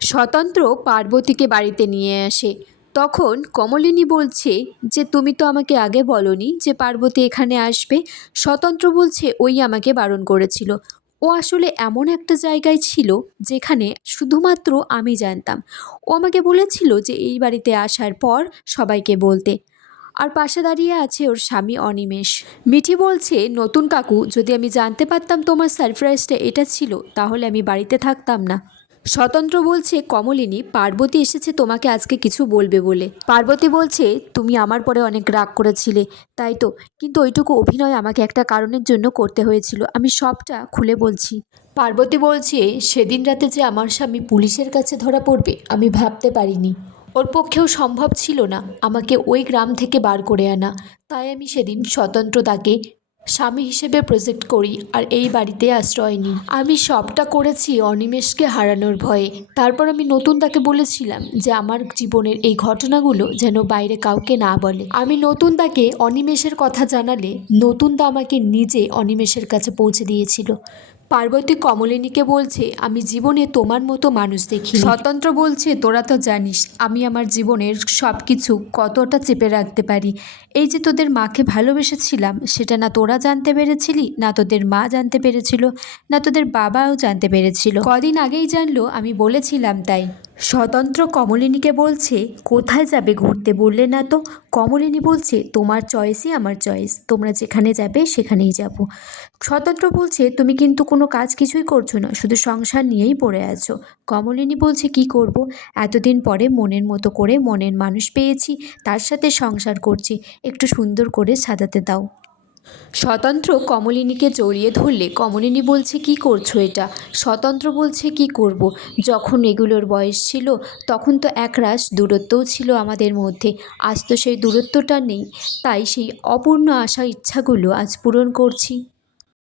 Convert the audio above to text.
স্বতন্ত্র পার্বতীকে বাড়িতে নিয়ে আসে। তখন কমলিনী বলছে যে, তুমি তো আমাকে আগে বলনি যে পার্বতী এখানে আসবে। স্বতন্ত্র বলছে ওই আমাকে বারণ করেছিল। ও আসলে এমন একটা জায়গায় ছিল যেখানে শুধুমাত্র আমি জানতাম। ও আমাকে বলেছিল যে, এই বাড়িতে আসার পর সবাইকে বলতে। আর পাশে দাঁড়িয়ে আছে ওর স্বামী অনিমেষ। মিঠি বলছে, নতুন কাকু, যদি আমি জানতে পারতাম তোমার সারপ্রাইজটা এটা ছিল, তাহলে আমি বাড়িতে থাকতাম না। স্বতন্ত্র বলছে, কমলিনী, পার্বতী এসেছে তোমাকে আজকে কিছু বলবে বলে। পার্বতী বলছে, তুমি আমার পরে অনেক রাগ করেছিলে, তাই তো? কিন্তু ওইটুকু অভিনয় আমাকে একটা কারণের জন্য করতে হয়েছিল, আমি সবটা খুলে বলছি। পার্বতী বলছে, সেদিন রাতে যে আমার স্বামী পুলিশের কাছে ধরা পড়বে, আমি ভাবতে পারিনি। ওর পক্ষেও সম্ভব ছিল না আমাকে ওই গ্রাম থেকে বার করে আনা, তাই আমি সেদিন স্বতন্ত্র তাকে স্বামী হিসেবে প্রজেক্ট করি আর এই বাড়িতে আশ্রয় নিই। আমি সবটা করেছি অনিমেষকে হারানোর ভয়ে। তারপর আমি নতুন তাকে বলেছিলাম যে আমার জীবনের এই ঘটনাগুলো যেন বাইরে কাউকে না বলে। আমি নতুন তাকে অনিমেষের কথা জানালে নতুন তা আমাকে নিজে অনিমেষের কাছে পৌঁছে দিয়েছিল। পার্বতী কমলিনীকে বলছে আমি জীবনে তোমার মতো মানুষ দেখি স্বতন্ত্র বলছে তোরা তো জানিস আমি আমার জীবনের সব কিছু কতটা চেপে রাখতে পারি। এই যে তোদের মাকে ভালোবেসেছিলাম সেটা না তোরা জানতে পেরেছিলি না তোদের মা জানতে পেরেছিল না তোদের বাবাও জানতে পেরেছিল। কদিন আগেই জানলো আমি বলেছিলাম তাই। স্বতন্ত্র কমলিনীকে বলছে, কোথায় যাবে ঘুরতে? বললে, না তো, কমলিনী বলছে, তোমার চয়েসই আমার চয়েস, তোমরা যেখানে যাবে সেখানেই যাব। স্বতন্ত্র বলছে, তুমি কিন্তু কোনো কাজ কিছুই করছ না, শুধু সংসার নিয়েই পড়ে আছো। কমলিনী বলছে, কি করব? এতদিন পরে মনের মতো করে মনের মানুষ পেয়েছি, তার সাথে সংসার করছি, একটু সুন্দর করে সাজাতে দাও। স্বতন্ত্র কমলিনীকে জড়িয়ে ধরলে কমলিনী বলছে, কি করছ এটা? স্বতন্ত্র বলছে, কি করব। যখন এগুলোর বয়স ছিল, তখন তো একরাশ দূরত্বও ছিল আমাদের মধ্যে। আজ তো সেই দূরত্বটা নেই, তাই সেই অপূর্ণ আশা ইচ্ছাগুলো আজ পূরণ করছি।